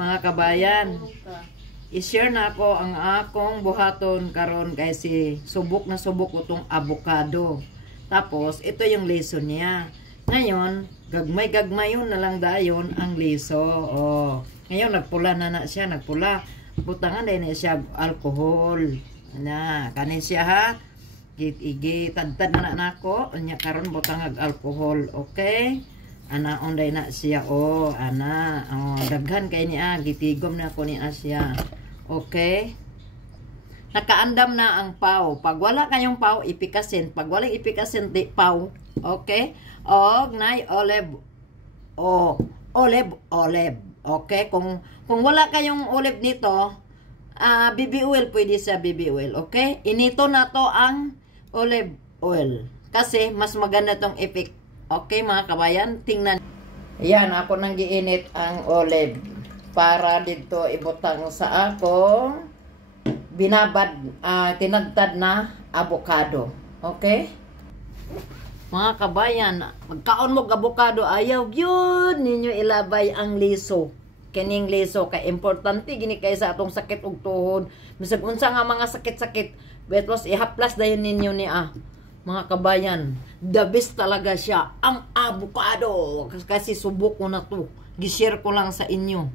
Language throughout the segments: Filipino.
Mga kabayan, i-share na ako ang akong buhaton karon kay subok na subok utong avocado. Tapos ito yung lesson niya. Ngayon, gagmay yun na lang dayon ang liso. Oh. Ngayon nagpula na siya, nagpula. Butangan din na siya alcohol. Na, kanin siya ha. Tadtad na nako, nya karon butang alcohol, okay? Ana onday na siya ana daghan kay niya gitigom na ko niya siya. Okay? Nakaandam na ang paw. Pag wala kayong paw ipikasin, pag wala ipikasin di paw. Okay? Og nay olive. Olive. Okay? Kung wala kayong olive nito, baby oil pwede sa baby oil. Okay? Inito na to ang olive oil kasi mas maganda tong effect. Okay mga kabayan, tingnan. Yan, ako nang giinit ang olive para dito ibutang sa ako tinagtad na avocado. Okay? Mga kabayan, magkaon mo avocado, ayaw yun ninyo ilabay ang liso. Kining liso kay importante gini kay sa atong sakit ug tuhod. Bisag unsa nga mga sakit-sakit, betos ihaplas dayon ninyo ni mga kabayan, the best talaga siya, ang avocado. Kasi subok ko na to. Gishare ko lang sa inyo.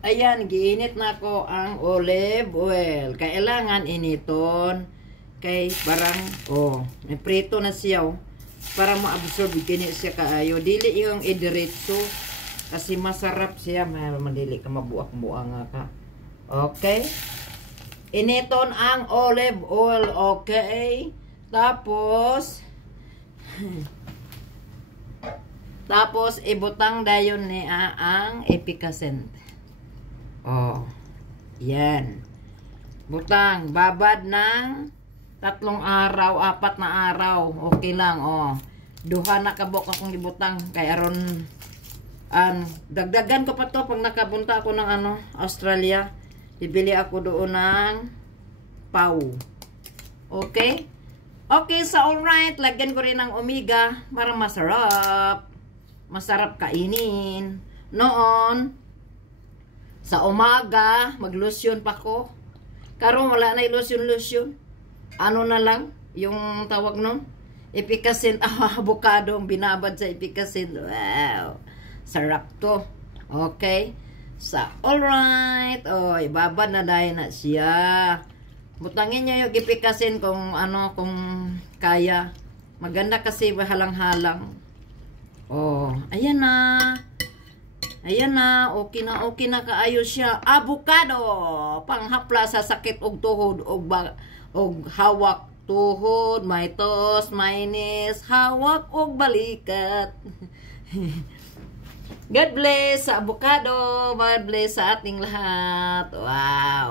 Ayan, giinit na ko ang olive oil. Kailangan initon. Kay parang, may prito na siya. Para ma-absorb, gini siya kaayo. Dili yung idiretso. Kasi masarap siya. Madili ka mabuak-buak nga ka. Okay? Initon ang olive oil. Okay? Tapos ibutang dayon ni ang epicacent. Yan. Butang, babad ng 3 araw, 4 na araw. Okay lang, Duha na kabok akong ibutang kay aron dagdagan ko pa to pag nakabunta ako ng Australia. Bibili ako doon ng pau. Okay? Okay, so alright, lagyan ko rin ng omega para masarap. Masarap kainin. Noon, sa umaga, mag-lotion pa ko. Karon wala na lotion. Ano na lang, yung tawag nun? Epicacent, avocado, binabad sa epicacent. Wow, sarap to. Okay, so alright. Ibabad na dahil na siya. Butangin niya yung ipikasin kung kaya. Maganda kasi halang-halang. Ayan na. Ayan na. Okay na kaayo siya. Avocado. Panghapla sa sakit og tuhod og hawak tuhod, may tos, mainis, hawak og balikat. God bless sa avocado. God bless sa ating lahat. Wow.